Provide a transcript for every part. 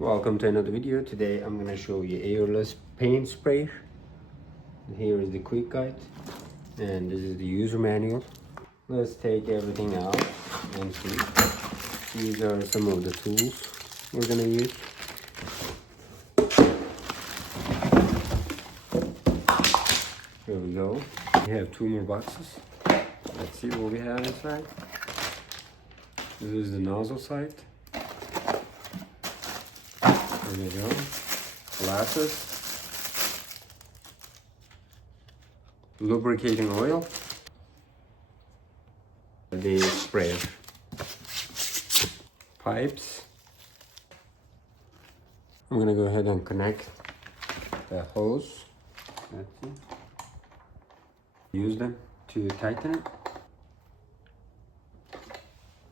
Welcome to another video. Today I'm going to show you airless paint spray. Here is the quick guide and this is the user manual. Let's take everything out and see. These are some of the tools we're going to use. Here we go. We have two more boxes. Let's see what we have inside. This is the nozzle side. There we go. Glasses. Lubricating oil. The sprayer. Pipes. I'm gonna go ahead and connect the hose. Let's see. Use them to tighten it.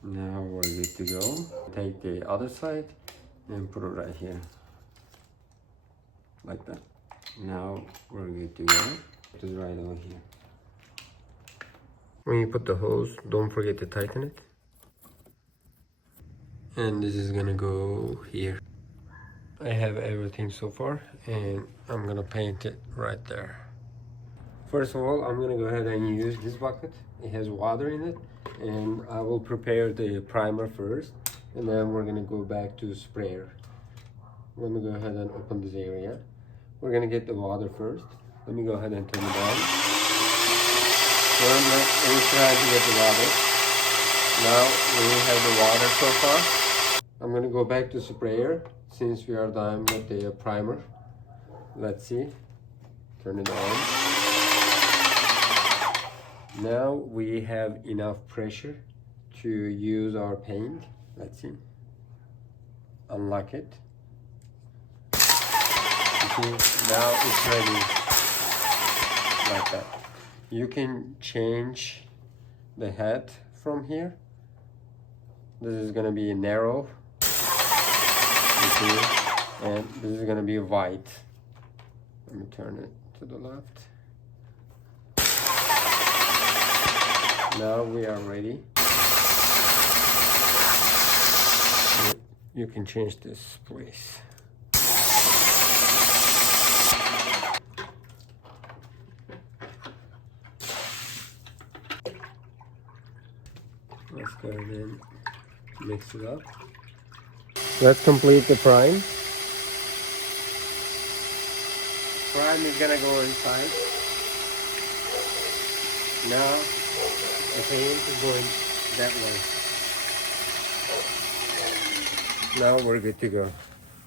Now we're good to go. Take the other side and put it right here. Like that. Now we're good to go. Put it right over here. When you put the hose, don't forget to tighten it. And this is gonna go here. I have everything so far and I'm gonna paint it right there. First of all, I'm gonna go ahead and use this bucket. It has water in it and I will prepare the primer first and then we're gonna go back to the sprayer. Let me go ahead and open this area. We're gonna get the water first. Let me go ahead and turn it on. We're trying to get the water. Now we have the water so far. I'm gonna go back to sprayer since we are done with the primer. Let's see. Turn it on. Now we have enough pressure to use our paint. Let's see. Unlock it. Okay, now it's ready. Like that. You can change the head from here. This is gonna be narrow. Okay, and this is gonna be white. Let me turn it to the left. Now we are ready. You can change this, please. Let's go ahead and mix it up. Let's complete the prime. Prime is gonna go inside. Now the paint is going that way. Now we're good to go.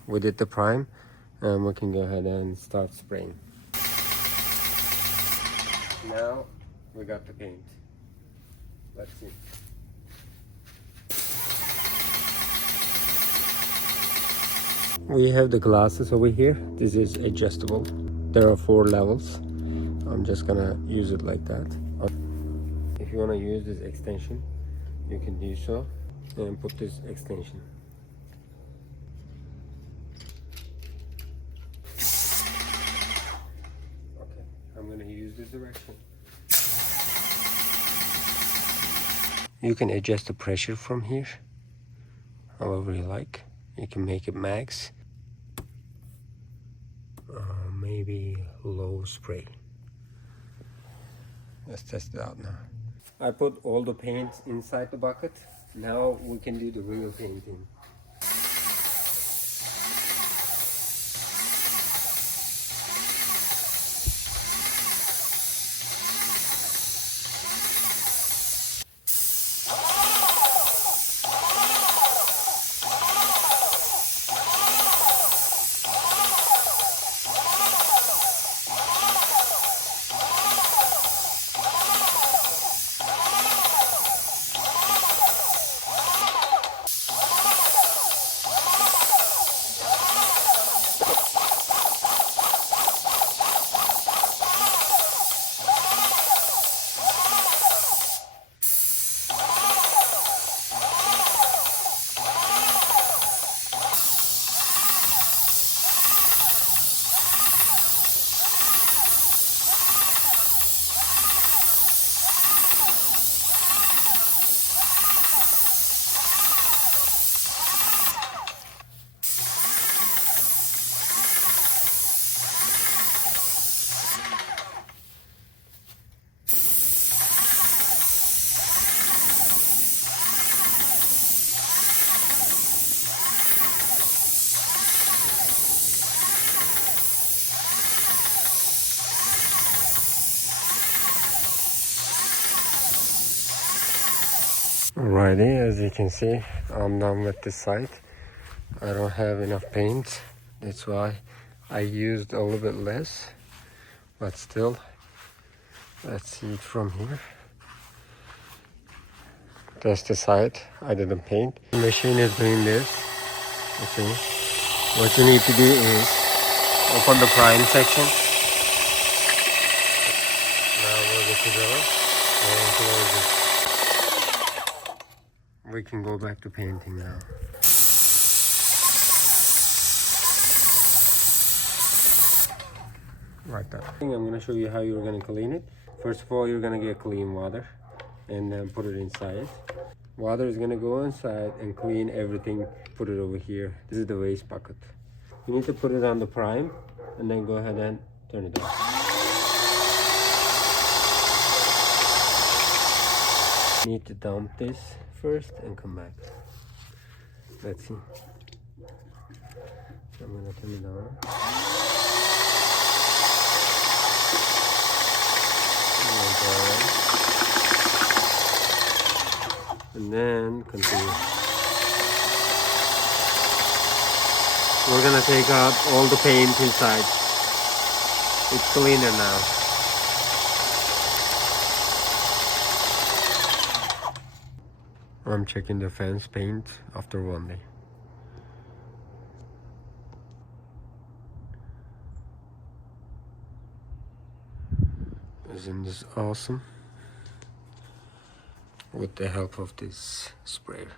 We did the prime and we can go ahead and start spraying. Now we got the paint. Let's see. We have the glasses over here. This is adjustable. There are 4 levels. I'm just gonna use it like that. If you want to use this extension, you can do so and put this extension. Okay, I'm gonna use this direction. You can adjust the pressure from here however you like. You can make it max, maybe low spray. Let's test it out now. I put all the paint inside the bucket. Now we can do the real painting. Alrighty, as you can see, I'm done with this side. I don't have enough paint. That's why I used a little bit less. But still, let's see it from here. That's the side I didn't paint. The machine is doing this. Okay. What you need to do is open the prime section. Now we're good to go. And close it. We can go back to painting now. Right there. I'm going to show you how you're going to clean it. First of all, you're going to get clean water and then put it inside. Water is going to go inside and clean everything. Put it over here. This is the waste bucket. You need to put it on the prime and then go ahead and turn it on. You need to dump this first and come back. Let's see. I'm going to turn it on. And then continue. We're gonna take out all the paint inside. It's cleaner now. I'm checking the fence paint after 1 day. Isn't this awesome? With the help of this sprayer.